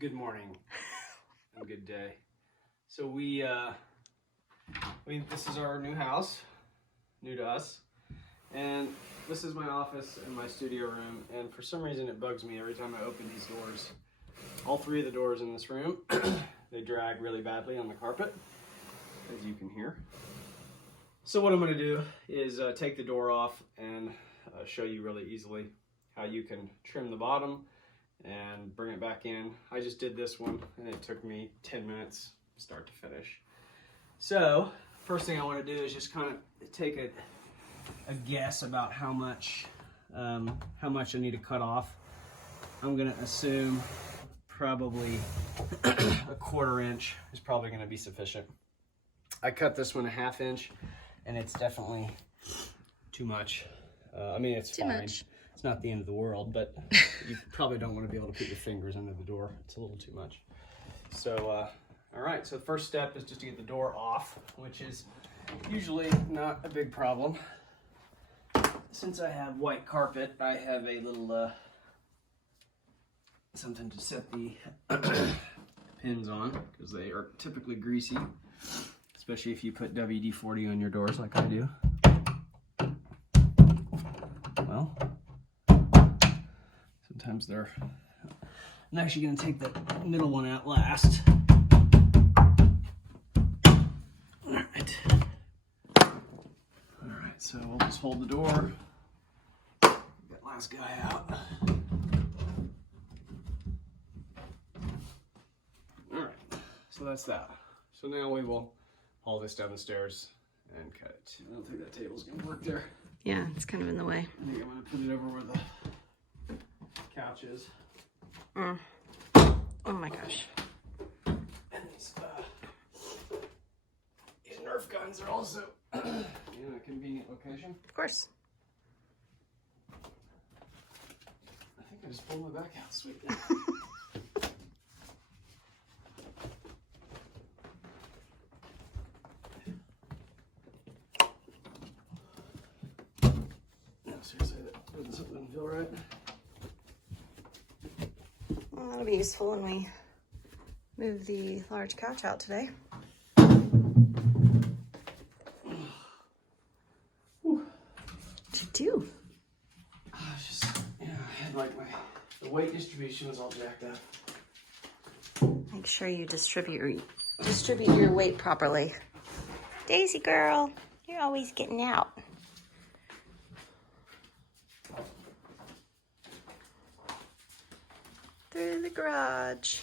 Good morning and good day. So this is our new house, new to us, and this is my office and my studio room, and for some reason it bugs me every time I open these doors. All three of the doors in this room, they drag really badly on the carpet, as you can hear. So what I'm going to do is take the door off and show you really easily how you can trim the bottom and bring it back in. I just did this one and it took me 10 minutes start to finish. So first thing I want to do is just kind of take a guess about how much I need to cut off. I'm going to assume probably a 1/4 inch is probably going to be sufficient. I cut this one a 1/2 inch and it's definitely too much. I mean, it's fine. Much. It's not the end of the world, but you probably don't want to be able to put your fingers under the door. It's a little too much. So, all right, so the first step is just to get the door off, which is usually not a big problem. Since I have white carpet, I have a little something to set the pins on, because they are typically greasy, especially if you put WD-40 on your doors like I do. Well, sometimes they're... I'm actually going to take the middle one out last. Alright, so we'll just hold the door. Get that last guy out. Alright, so that's that. So now we will haul this down the stairs and cut it. I don't think that table's going to work there. Yeah, it's kind of in the way. I think I'm going to put it over where the couch is. Oh my gosh. And these Nerf guns are also in a convenient location. Of course. I think I just pulled my back out. Sweet. No, seriously, that doesn't feel right. Well, that'll be useful when we move the large couch out today. What'd you do? It's just, I had like the weight distribution was all jacked up. Make sure you distribute your weight properly. Daisy girl, you're always getting out. Through the garage.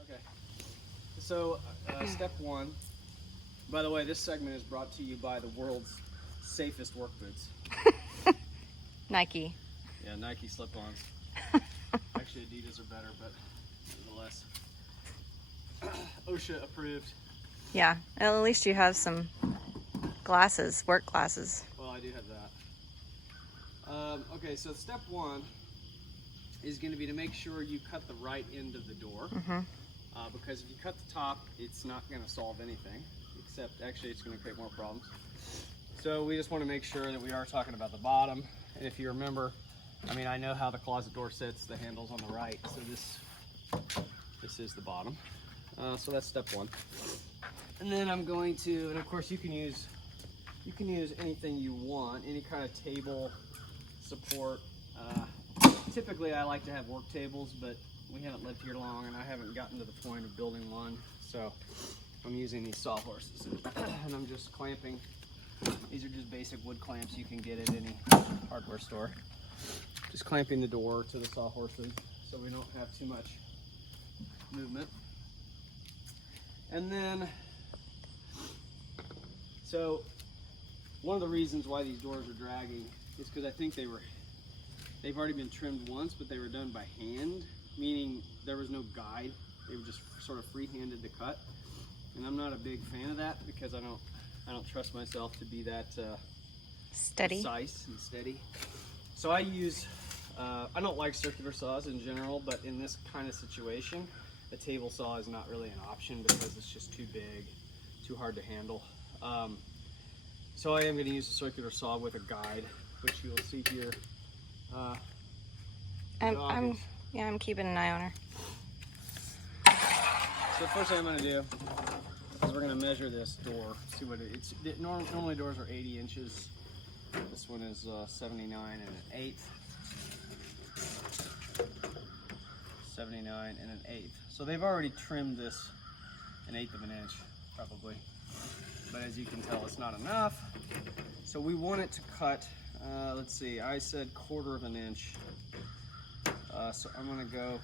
Okay, so step one. By the way, this segment is brought to you by the world's safest work boots. Nike. Yeah, Nike slip-ons. Actually, Adidas are better, but nevertheless. OSHA approved. Yeah, at least you have some glasses, work glasses. Well, I do have that. Okay, so step one is going to be to make sure you cut the right end of the door. Because if you cut the top, it's not going to solve anything, except actually it's going to create more problems. So we just want to make sure that we are talking about the bottom. And if you remember, I mean, I know how the closet door sits, the handle's on the right, so this is the bottom. So that's step one. And then I'm going to, and of course you can use anything you want, any kind of table support. Typically I like to have work tables, but we haven't lived here long and I haven't gotten to the point of building one. So I'm using these sawhorses and I'm just clamping. These are just basic wood clamps you can get at any hardware store. Just clamping the door to the sawhorses so we don't have too much movement. And then, so one of the reasons why these doors are dragging is because I think they've already been trimmed once, but they were done by hand, meaning there was no guide. They were just sort of free-handed to cut. And I'm not a big fan of that because I don't trust myself to be that steady, precise and steady. So I use, I don't like circular saws in general, but in this kind of situation, a table saw is not really an option because it's just too big, too hard to handle. So I am going to use a circular saw with a guide, which you will see here. I'm keeping an eye on her. So the first thing I'm going to do is we're going to measure this door. See what it's. Normally doors are 80 inches. This one is 79 and an eighth. 79 and an eighth. So they've already trimmed this an eighth of an inch, probably. But as you can tell, it's not enough. So we want it to cut, let's see, I said 1/4 of an inch. So I'm gonna go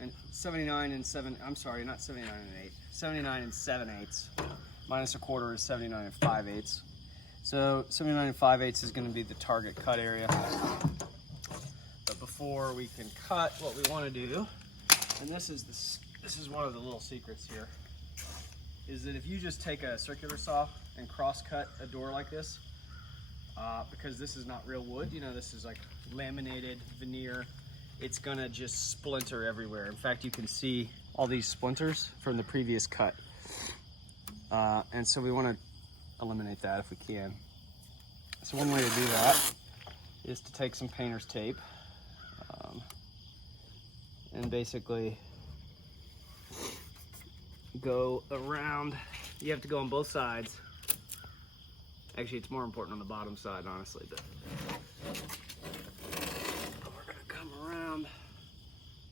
and 79 and 7, I'm sorry, not 79 and 8, 79 and 7/8 minus 1/4 is 79 and 5/8. So 79 and 5/8 is gonna be the target cut area. But before we can cut, what we wanna do, and this is one of the little secrets here, is that if you just take a circular saw and cross cut a door like this, because this is not real wood, you know, this is like laminated veneer, it's gonna just splinter everywhere. In fact, you can see all these splinters from the previous cut. And so we wanna eliminate that if we can. So one way to do that is to take some painter's tape and basically go around. You have to go on both sides. Actually, it's more important on the bottom side, honestly, but we're gonna come around.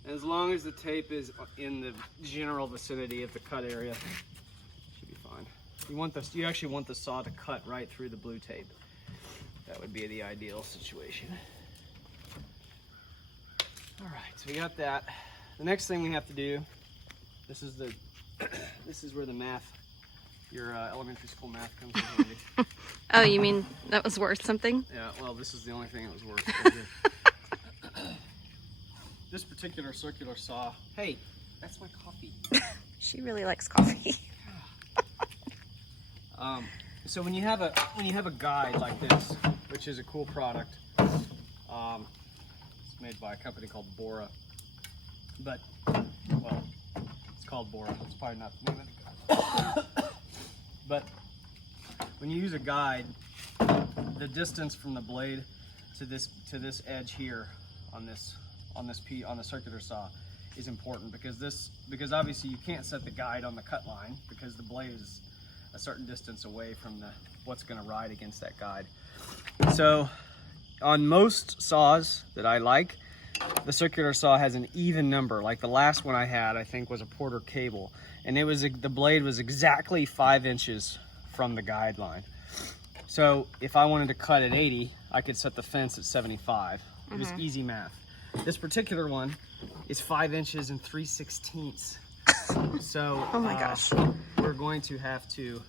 As long as the tape is in the general vicinity of the cut area, should be fine. You actually want the saw to cut right through the blue tape. That would be the ideal situation. All right, so we got that. The next thing we have to do, this is where the math, your elementary school math comes in handy. Oh, you mean that was worth something? Yeah, well, this is the only thing that was worth. This particular circular saw, hey, that's my coffee. She really likes coffee. So when you have a guide like this, which is a cool product, it's made by a company called Bora, but well, it's called Bora. It's probably not the name of the guide. But when you use a guide, the distance from the blade to this edge here on the circular saw is important, because obviously you can't set the guide on the cut line because the blade is a certain distance away from what's going to ride against that guide. So on most saws that I like, the circular saw has an even number. Like the last one I had, I think, was a Porter cable, and the blade was exactly 5 inches from the guideline. So if I wanted to cut at 80, I could set the fence at 75. It was easy math. This particular one is 5 inches and 3/16. So oh my gosh, we're going to have to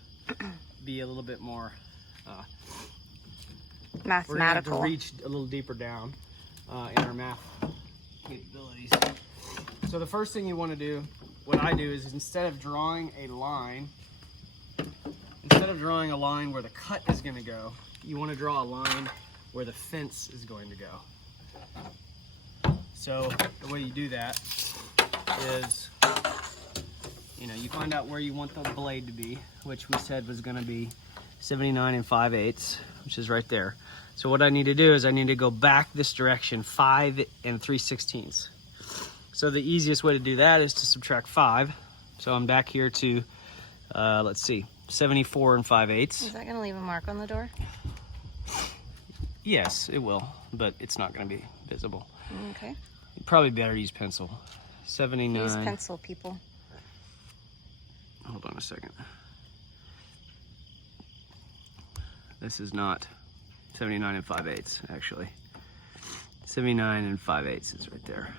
be a little bit more mathematical. We're going to have to reach a little deeper down in our math capabilities. So the first thing you want to do, what I do, is instead of drawing a line where the cut is going to go, you want to draw a line where the fence is going to go. So the way you do that is, you find out where you want the blade to be, which we said was going to be 79 and 5/8, which is right there. So what I need to do is I need to go back this direction 5 and 3/16. So the easiest way to do that is to subtract 5. So I'm back here to, let's see, 74 and 5/8. Is that going to leave a mark on the door? Yes, it will, but it's not going to be visible. Okay. Probably better to use pencil. 79. Use pencil, people. Hold on a second. This is not 79 and 5/8, actually. 79 and 5/8 is right there.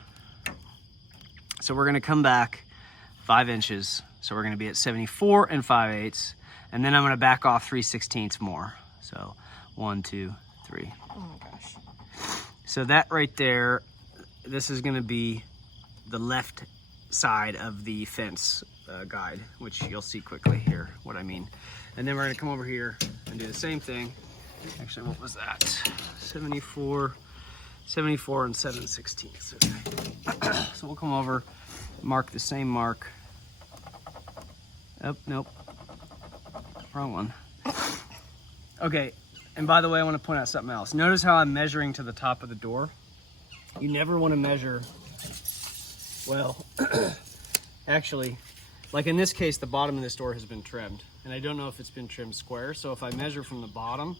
So we're going to come back 5 inches. So we're going to be at 74 and 5/8, and then I'm going to back off 3/16 more. So 1, 2, 3. Oh my gosh. So that right there, this is going to be the left side of the fence guide, which you'll see quickly here what I mean. And then we're going to come over here and do the same thing. Actually, what was that? 74 and 7/16. Okay. So we'll come over, mark the same mark. Oh, nope. Wrong one. Okay, and by the way, I want to point out something else. Notice how I'm measuring to the top of the door. You never want to measure, well, actually, like in this case, the bottom of this door has been trimmed, and I don't know if it's been trimmed square, so if I measure from the bottom,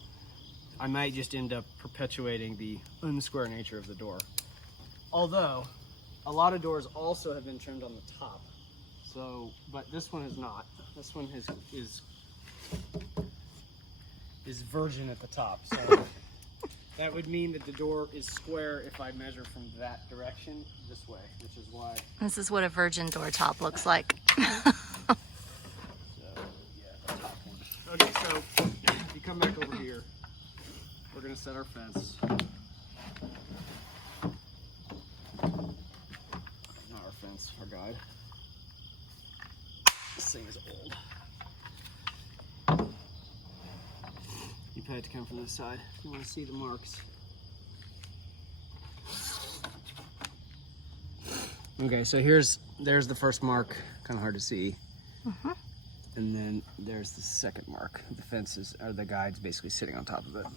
I might just end up perpetuating the unsquare nature of the door. Although, a lot of doors also have been trimmed on the top, so, but this one is not. This one is virgin at the top, so that would mean that the door is square if I measure from that direction this way, which is why. This is what a virgin door top looks like. So, yeah, the top one. Okay, so if you come back over here, we're gonna set our fence. Not our fence, our guide. This thing is old. You probably have to come from this side. You want to see the marks. Okay, so there's the first mark, kind of hard to see. And then there's the second mark. The fences, or the guide's basically sitting on top of it.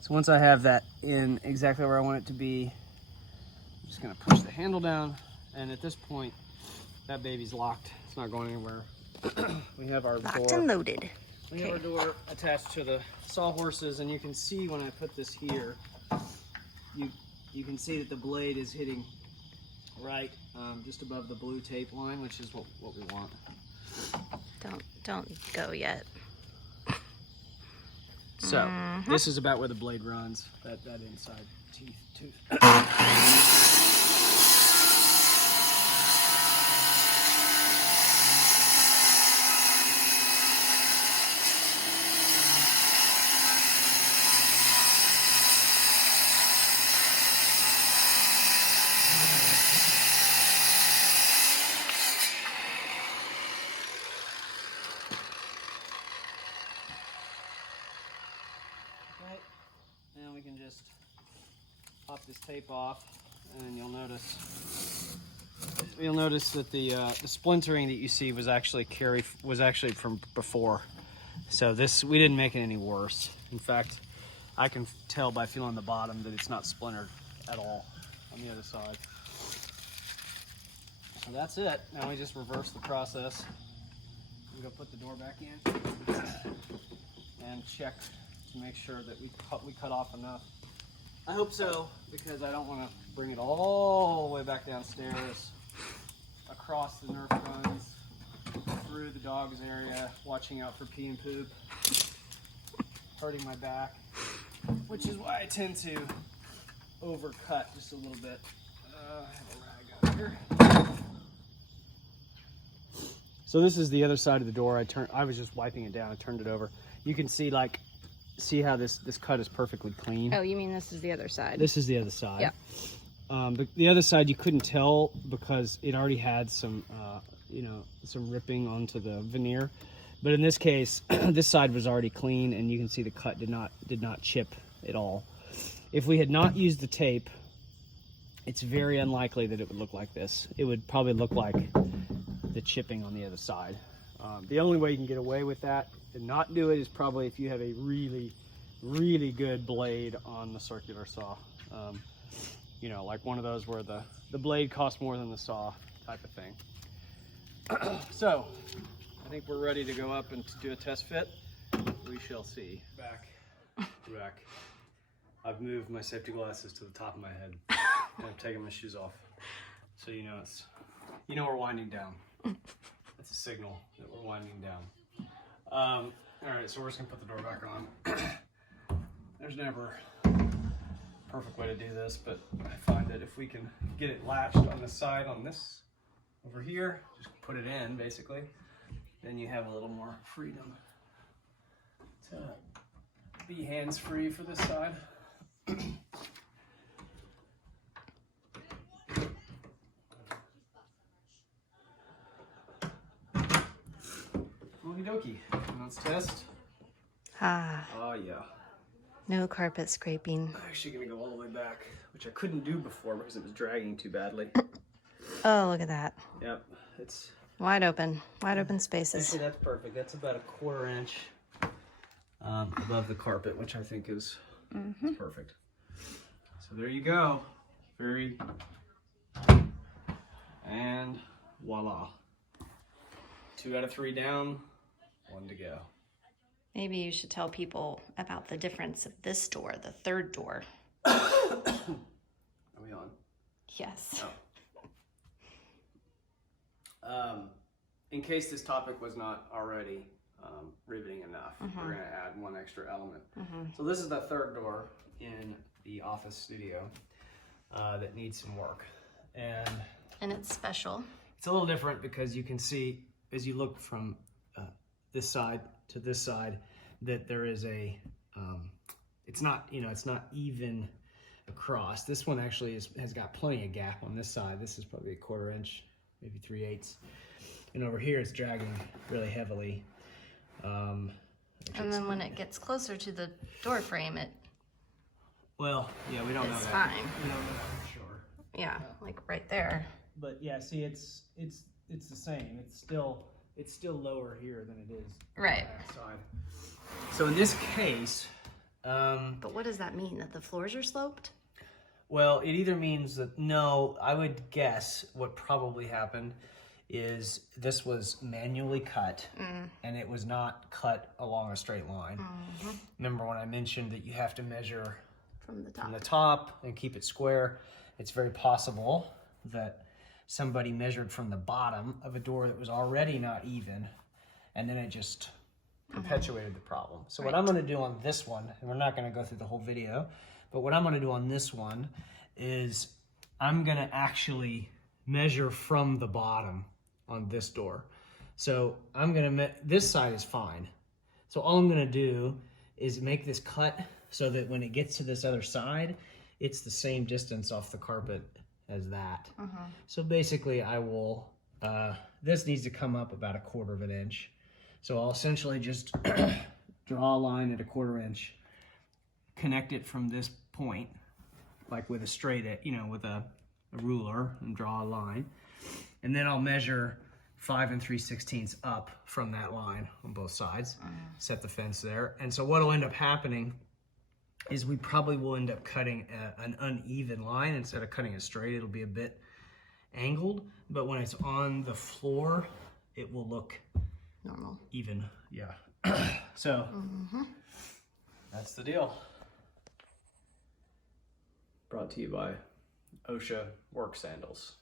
So once I have that in exactly where I want it to be, I'm just gonna push the handle down. And at this point, that baby's locked. It's not going anywhere. We have our Locked door. and loaded. We have our door attached to the sawhorses, and you can see when I put this here, you can see that the blade is hitting right just above the blue tape line, which is what we want. Don't go yet. So this is about where the blade runs, that inside tooth. Now we can just pop this tape off, and you'll notice that the splintering that you see was actually from before. So we didn't make it any worse. In fact, I can tell by feeling the bottom that it's not splintered at all on the other side. So that's it. Now we just reverse the process. I'm gonna put the door back in and check to make sure that we cut off enough. I hope so, because I don't want to bring it all the way back downstairs, across the Nerf guns, through the dogs area, watching out for pee and poop, hurting my back, which is why I tend to overcut just a little bit. I have a rag out here. So this is the other side of the door. I was just wiping it down. I turned it over. You can see how this cut is perfectly clean. Oh, you mean this is the other side? This is the other side. Yeah. But the other side you couldn't tell because it already had some ripping onto the veneer. But in this case, this side was already clean, and you can see the cut did not chip at all. If we had not used the tape, it's very unlikely that it would look like this. It would probably look like the chipping on the other side. The only way you can get away with that and not do it is probably if you have a really, really good blade on the circular saw. Like one of those where the blade costs more than the saw type of thing. So, I think we're ready to go up and to do a test fit. We shall see. Back. I've moved my safety glasses to the top of my head. And I've taken my shoes off. So we're winding down. That's a signal that we're winding down. All right, so we're just gonna put the door back on. There's never a perfect way to do this, but I find that if we can get it latched on the side on this over here, just put it in basically, then you have a little more freedom to be hands-free for this side. Okie dokie. Let's test. Oh yeah. No carpet scraping. I'm actually gonna go all the way back, which I couldn't do before because it was dragging too badly. Oh, look at that. Yep, it's wide open spaces. Actually, that's perfect. That's about a 1/4 inch. above the carpet, which I think is perfect. So there you go. And voila. 2 out of 3 down, 1 to go. Maybe you should tell people about the difference of this door, the third door. Are we on? Yes. Oh. In case this topic was not already riveting enough, we're going to add one extra element. So this is the third door in the office studio that needs some work. And it's special. It's a little different because you can see, as you look from this side to this side, that there is a, it's not even across. This one actually has got plenty of gap on this side. This is probably a 1/4 inch, maybe 3/8. And over here it's dragging really heavily. And then when it gets closer to the door frame, well, yeah, we don't know that. It's fine. We don't know that for sure. Yeah, like right there. But yeah, see, it's the same. It's still lower here than it is Right. on that side. So in this case, But what does that mean? That the floors are sloped? well, it either means that, no, I would guess what probably happened is this was manually cut and it was not cut along a straight line. Remember when I mentioned that you have to measure From the top. from the top and keep it square? It's very possible that somebody measured from the bottom of a door that was already not even, and then it just perpetuated the problem. So what I'm going to do on this one, and we're not going to go through the whole video, but what I'm going to do on this one is I'm going to actually measure from the bottom on this door. So I'm going to, this side is fine. So all I'm going to do is make this cut so that when it gets to this other side, it's the same distance off the carpet as that. So basically I will, this needs to come up about 1/4 inch. So I'll essentially just draw a line at 1/4 inch, connect it from this point, like with a straight, with a ruler, and draw a line. And then I'll measure 5 3/16 up from that line on both sides, set the fence there. And so what'll end up happening is we probably will end up cutting an uneven line. Instead of cutting it straight, it'll be a bit angled, but when it's on the floor, it will look Normal. even. Yeah. So that's the deal. Brought to you by OSHA work sandals.